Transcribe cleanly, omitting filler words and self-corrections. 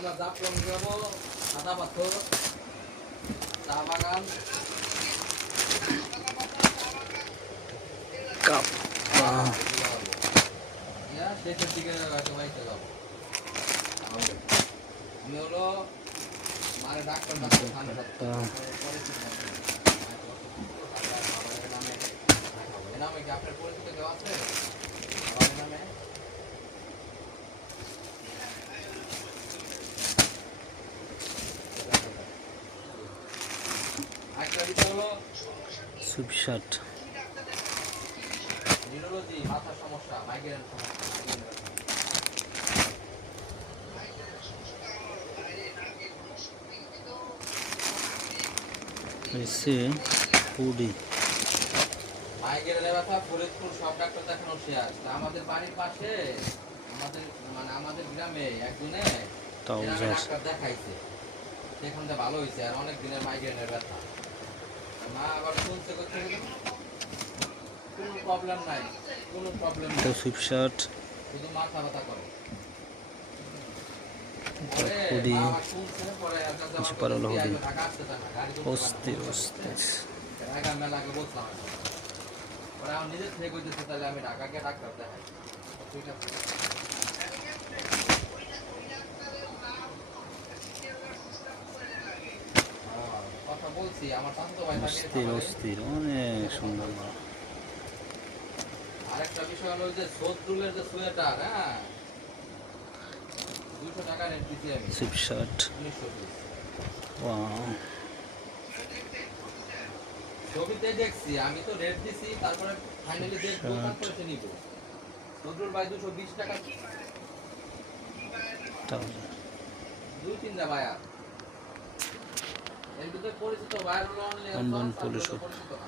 আমরা জাফলং যাব, সাদা পাথর, চা বাগান, শেষের দিকে হয়তো বাইকে যাবো। আমি হলো মানে ডাক্তার নামে কি আপনার পরিচিত কেউ আছে? আমার নামে একটা বিষয় হলো সুপশাট নিউরোলজি, মাথার সমস্যা, মাইগ্রেন সমস্যা। এসে পুডি মাইগ্রেনের ব্যথা ফরিদপুর সব ডাক্তার দেখানো শেষ। আমাদের বাড়ির পাশে আমাদের গ্রামে একজনে ডাক্তার দেখাইছে, সেখান থেকে ভালো হয়েছে। আর অনেক দিনের মাইগ্রেনের ব্যথা না, আবার শুনতে করতে কোনো প্রবলেম নাই, কোনো প্রবলেম নেই, সুপশাট শুধু মাথা ব্যথা করে। পুডি কিছু পারল হদি অস্থির মেলাকে বলতাম আমি নিজের থেকে কইতেছি, তাহলে আমি ঢাকাকে ডাক্তার দেখাই। ঠিক আছে, কথা বলছি। আমার শান্ত ভাই অস্থির অনেক সুন্দর। আরেকটা বিষয় হলো যে শত্রুলের যে সোয়েটার, হ্যাঁ 200 টাকা রেট দিচ্ছি আমি। সুপশাট 1920 ওয়াও ছবিতে দেখছি, আমি তো রেট দিছি, তারপরে ফাইনালি দেখবো, তারপরে সে নিব। শত্রুল ভাই 220 টাকা, 2-3টা ভাইয়া এর ভিতরে পরিচিত ভাইয়ার হলো অনলি বন্ধন পুলিশ পরিচিত না।